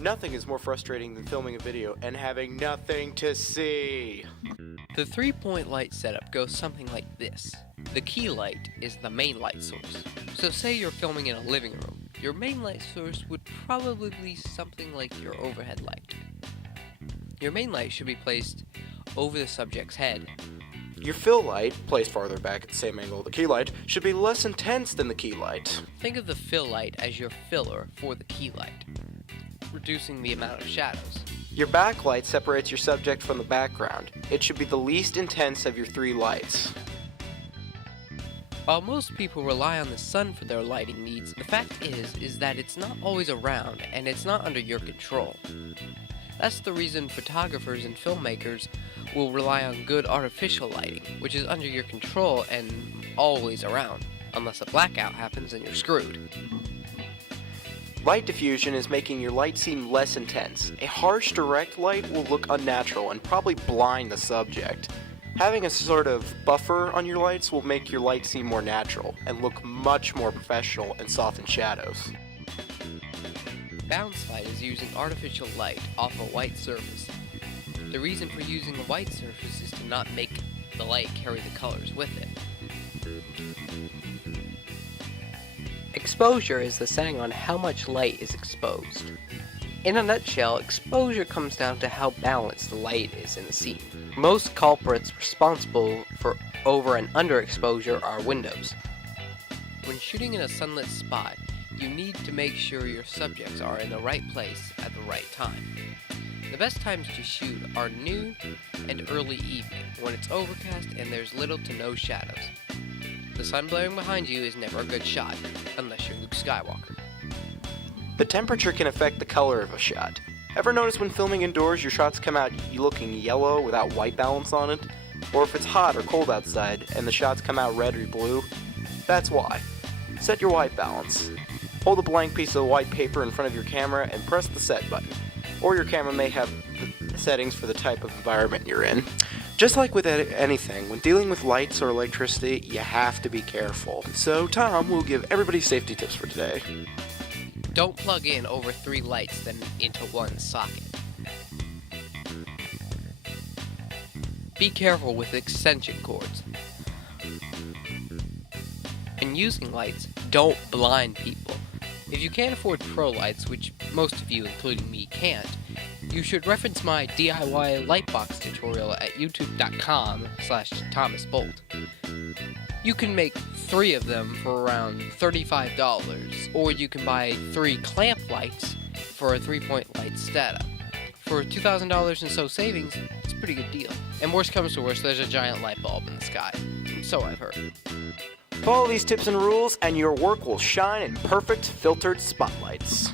Nothing is more frustrating than filming a video and having nothing to see. The 3-point light setup goes something like this. The key light is the main light source. So say you're filming in a living room. Your main light source would probably be something like your overhead light. Your main light should be placed over the subject's head. Your fill light, placed farther back at the same angle of the key light, should be less intense than the key light. Think of the fill light as your filler for the key light, reducing the amount of shadows. Your backlight separates your subject from the background. It should be the least intense of your three lights. While most people rely on the sun for their lighting needs, the fact is that it's not always around and it's not under your control. That's the reason photographers and filmmakers will rely on good artificial lighting, which is under your control and always around, unless a blackout happens and you're screwed. Light diffusion is making your light seem less intense. A harsh, direct light will look unnatural and probably blind the subject. Having a sort of buffer on your lights will make your light seem more natural and look much more professional and soften shadows. Bounce light is using artificial light off a white surface. The reason for using a white surface is to not make the light carry the colors with it. Exposure is the setting on how much light is exposed. In a nutshell, exposure comes down to how balanced the light is in the scene. Most culprits responsible for over and underexposure are windows. When shooting in a sunlit spot, you need to make sure your subjects are in the right place at the right time. The best times to shoot are noon and early evening, when it's overcast and there's little to no shadows. The sun blaring behind you is never a good shot, unless you're Luke Skywalker. The temperature can affect the color of a shot. Ever notice when filming indoors your shots come out looking yellow without white balance on it? Or if it's hot or cold outside and the shots come out red or blue? That's why. Set your white balance. Hold a blank piece of white paper in front of your camera and press the set button. Or your camera may have the settings for the type of environment you're in. Just like with anything, when dealing with lights or electricity, you have to be careful. So Tom will give everybody safety tips for today. Don't plug in over 3 lights then into one socket. Be careful with extension cords. In using lights, don't blind people. If you can't afford pro lights, which most of you, including me, can't, you should reference my DIY lightbox tutorial at youtube.com/thomasbolt. You can make 3 of them for around $35, or you can buy 3 clamp lights for a 3-point light setup. For $2,000 and so savings, it's a pretty good deal. And worst comes to worst, there's a giant light bulb in the sky. So I've heard. Follow these tips and rules and your work will shine in perfect filtered spotlights.